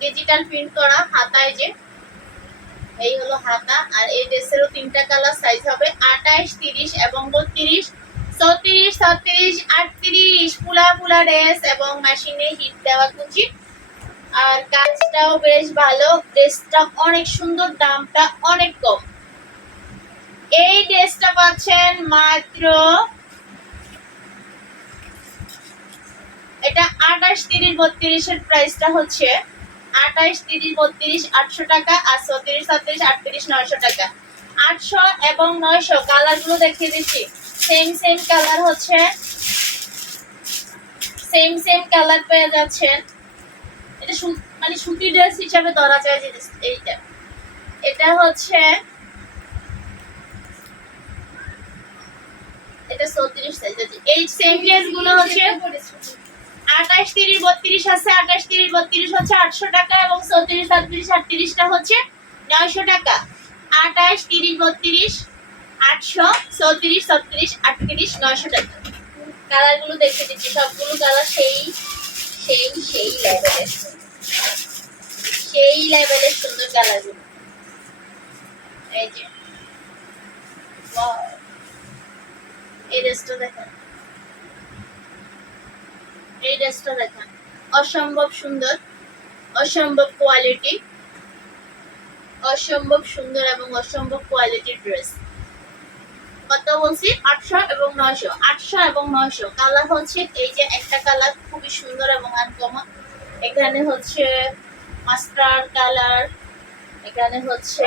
Digital print করা হাতায় যে এই হলো হাতা। আর এই ড্রেসেরও তিনটা কালার সাইজ হবে 28, 30 এবং 32, 34, 36, 38 পুলা পুলা ড্রেস এবং মেশিনে হিট দেওয়া কুচি। আর কাজটাও বেশ ভালো, ড্রেসটা অনেক সুন্দর, দামটা অনেক কম। এই ড্রেসটা পাচ্ছেন মাত্র এটা 28, 30, 32 এর প্রাইসটা হচ্ছে 28, 30, 32 800 টাকা, আর 34, 37, 38 900 টাকা। 800 এবং 900 কালারগুলো দেখিয়ে দিচ্ছি। সেম কালার হচ্ছে, সেম কালার পেয়ে যাচ্ছেন। এটা মানে সুতি ড্রেস হিসাবে ধরা যায় যে এইটা। এটা হচ্ছে এটা 34 সাইজ আছে। এই সেম ড্রেসগুলো হচ্ছে 28, 30, 32 আছে। 28, 30, 32 হচ্ছে 800 টাকা এবং 34, 37, 38টা হচ্ছে 900 টাকা। 28, 30, 32 800, 34, 37, 38 900 টাকা। কালারগুলো দেখে দিচ্ছি, সবগুলো কালার সেই লেভেলের সুন্দর কালারগুলো। এই যে ওয়াও, এই ড্রেসটা দেখেন, এই ড্রেসটা দেখেন, অসম্ভব সুন্দর, অসম্ভব কোয়ালিটি, অসম্ভব সুন্দর এবং অসম্ভব কোয়ালিটির ড্রেস। কত বলছি? 800 এবং 900। 800 এবং 900 কালার হচ্ছে এই যে একটা কালার খুবই সুন্দর এবং আনকমন। এখানে হচ্ছে মাস্টার্ড কালার, এখানে হচ্ছে